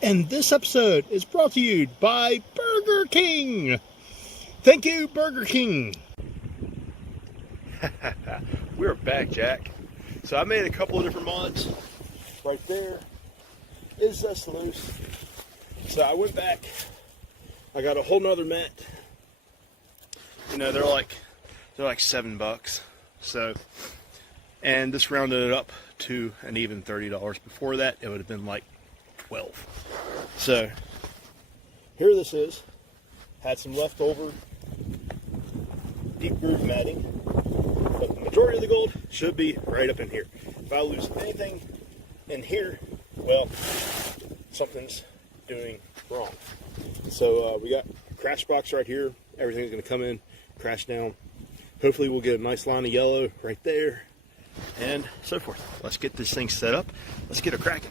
And this episode is brought to you by Burger King. Thank you, Burger King. We're back, Jack. So I made a couple of different mods. Right there is a sluice. So I went back. I got a whole nother mat. You know, they're like $7. So, and this rounded it up to an even $30. Before that, it would have been like 12. So here this is. Had some leftover deep groove matting, but the majority of the gold should be right up in here. If I lose anything in here, well, something's doing wrong. So we got a crash box right here. Everything's going to come in, crash down. Hopefully we'll get a nice line of yellow right there, and so forth. Let's get this thing set up. Let's get it cracking.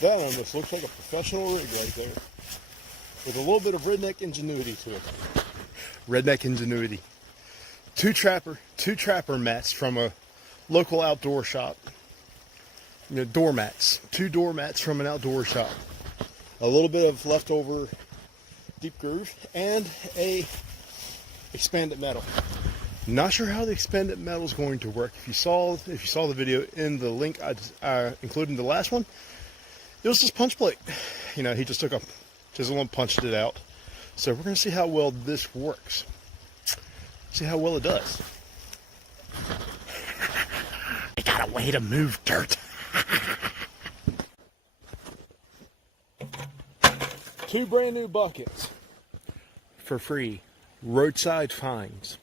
That almost looks like a professional rig right there, with a little bit of redneck ingenuity to it. Redneck ingenuity. Two trapper mats from a local outdoor shop. You know, doormats. 2 doormats from an outdoor shop. A little bit of leftover deep groove and a expanded metal. Not sure how the expanded metal is going to work. If you saw the video in the link I included in the last one, it was this punch plate. You know, he just took a chisel and punched it out. So we're going to see how well this works. See how well it does. I got a way to move dirt. 2 brand new buckets for free. Roadside finds.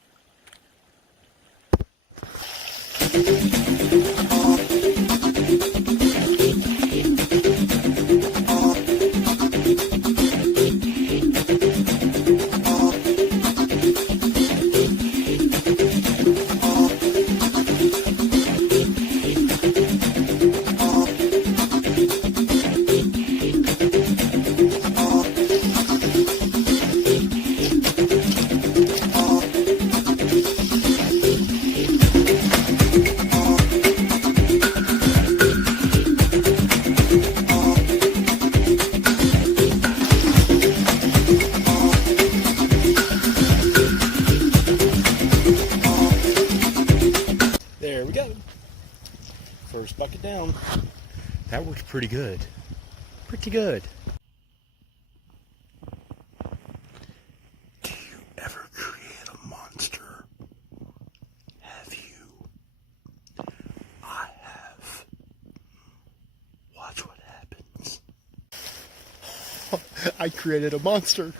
There we go. First bucket down. That worked pretty good. Pretty good. Do you ever create a monster? Have you? I have. Watch what happens. I created a monster.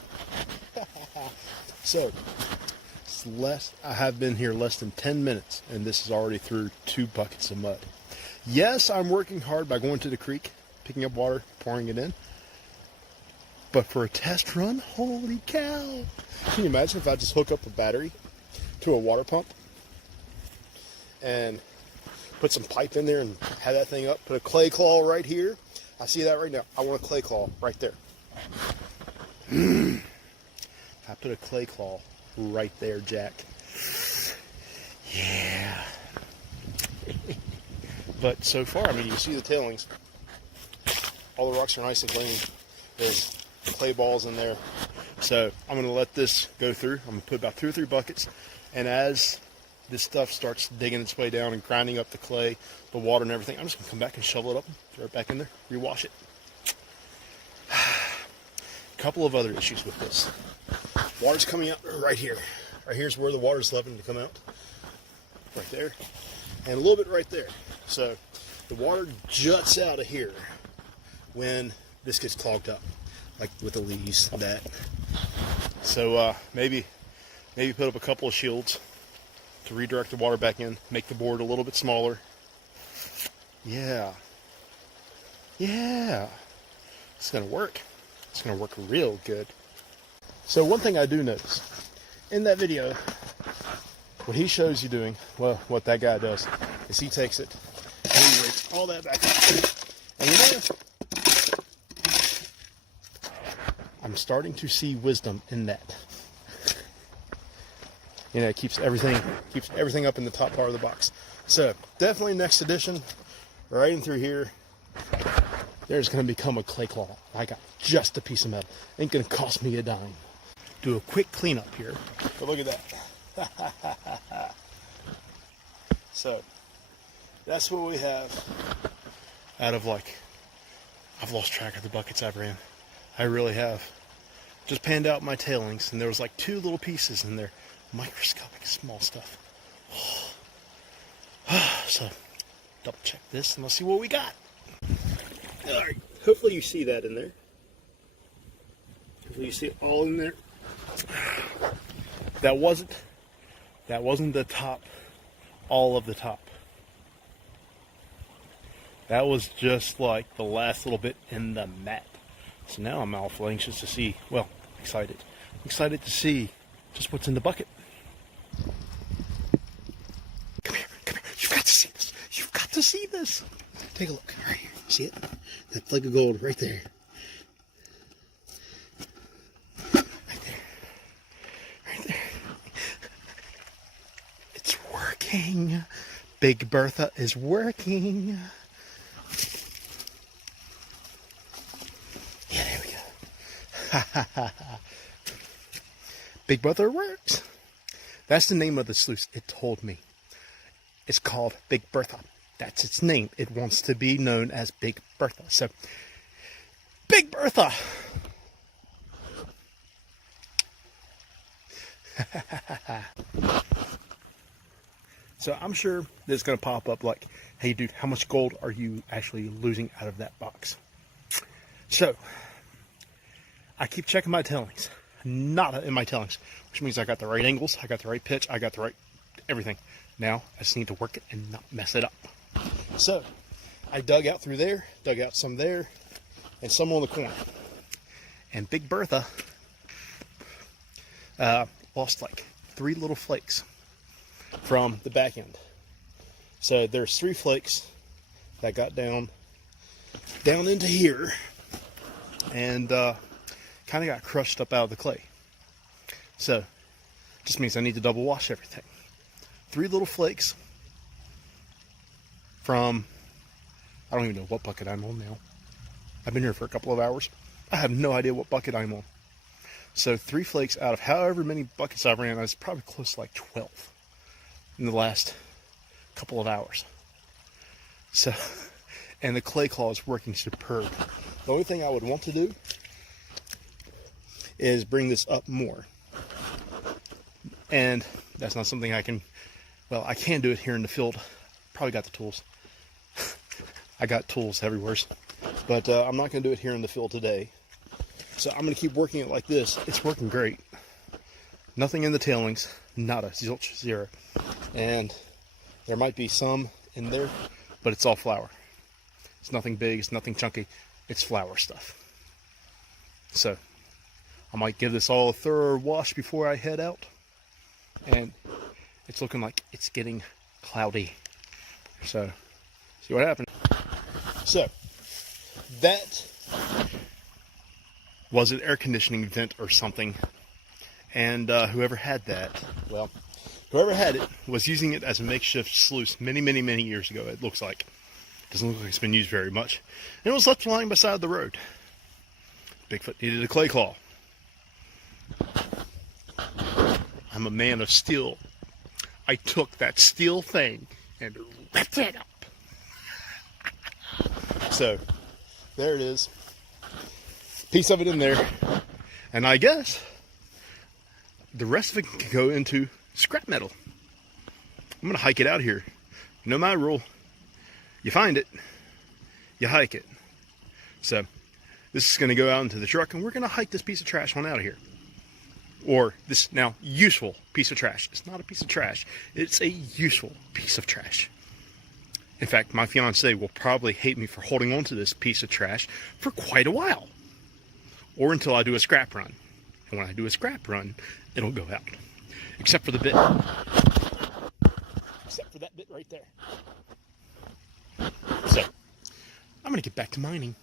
So, I have been here less than 10 minutes, and this is already through 2 buckets of mud. Yes, I'm working hard by going to the creek, picking up water, pouring it in. But for a test run, holy cow! Can you imagine if I just hook up a battery to a water pump and put some pipe in there and have that thing up, put a clay claw right here. I see that right now. I want a clay claw right there. I put a clay claw right there, Jack. Yeah. But so far, I mean, you see the tailings. All the rocks are nice and clean. There's clay balls in there. So I'm going to let this go through. I'm going to put about 2 or 3 buckets. And as this stuff starts digging its way down and grinding up the clay, the water and everything, I'm just going to come back and shovel it up, throw it back in there, rewash it. A couple of other issues with this. Water's coming out right here. Right here's where the water's leaving to come out. Right there. And a little bit right there. So the water juts out of here when this gets clogged up. Like with the leaves, that. So maybe put up a couple of shields to redirect the water back in. Make the board a little bit smaller. Yeah. Yeah. It's going to work. It's going to work real good. So one thing I do notice in that video, what he shows you doing, well, what that guy does is he takes it and he rakes all that back up. And you know, I'm starting to see wisdom in that. You know, it keeps everything up in the top part of the box. So definitely next edition, right in through here, there's going to become a clay claw. I got just a piece of metal. Ain't going to cost me a dime. Do a quick cleanup here. But look at that. So, that's what we have out of, like, I've lost track of the buckets I've ran. I really have. Just panned out my tailings, and there was like 2 little pieces in there. Microscopic small stuff. So, double check this and let's see what we got. Alright, hopefully you see that in there. Hopefully you see it all in there. That wasn't the top, all of the top. That was just like the last little bit in the mat. So now I'm awful anxious to see, well, excited. I'm excited to see just what's in the bucket. Come here. You've got to see this. You've got to see this. Take a look. Right here. See it? That flake of gold right there. Right there. It's working. Big Bertha is working. Yeah, there we go. Big Bertha works. That's the name of the sluice. It told me. It's called Big Bertha. That's its name. It wants to be known as Big Bertha. So, Big Bertha! So I'm sure that it's going to pop up like, hey dude, how much gold are you actually losing out of that box? So, I keep checking my tailings. Nada in my tailings, which means I got the right angles, I got the right pitch, I got the right everything. Now, I just need to work it and not mess it up. So, I dug out through there, dug out some there, and some on the corner. And Big Bertha lost like 3 little flakes from the back end. So there's 3 flakes that got down into here and kind of got crushed up out of the clay. So just means I need to double wash everything. 3 little flakes from, I don't even know what bucket I'm on now. I've been here for a couple of hours. I have no idea what bucket I'm on. So 3 flakes out of however many buckets I've ran, it's probably close to like 12 in the last couple of hours. So, and the clay claw is working superb. The only thing I would want to do is bring this up more. And that's not something I can, well, I can do it here in the field. Probably got the tools. I got tools everywhere. But I'm not going to do it here in the field today. So I'm going to keep working it like this. It's working great. Nothing in the tailings. Nada. Zilch. Zero. And there might be some in there, but it's all flour. It's nothing big. It's nothing chunky. It's flour stuff. So I might give this all a thorough wash before I head out. And it's looking like it's getting cloudy. So see what happens. So that was an air conditioning vent or something, and whoever had that, well, whoever had it was using it as a makeshift sluice many years ago. It looks like, doesn't look like it's been used very much, and it was left lying beside the road. Bigfoot needed a clay claw. I'm a man of steel. I took that steel thing and ripped it up. So there it is. Piece of it in there, and I guess the rest of it can go into scrap metal. I'm gonna hike it out here. You know my rule: you find it, you hike it. So this is gonna go out into the truck, and we're gonna hike this piece of trash on out of here. Or this now useful piece of trash. It's not a piece of trash. It's a useful piece of trash. In fact, my fiance will probably hate me for holding on to this piece of trash for quite a while. Or until I do a scrap run. And when I do a scrap run, it'll go out. Except for the bit. Except for that bit right there. So, I'm going to get back to mining.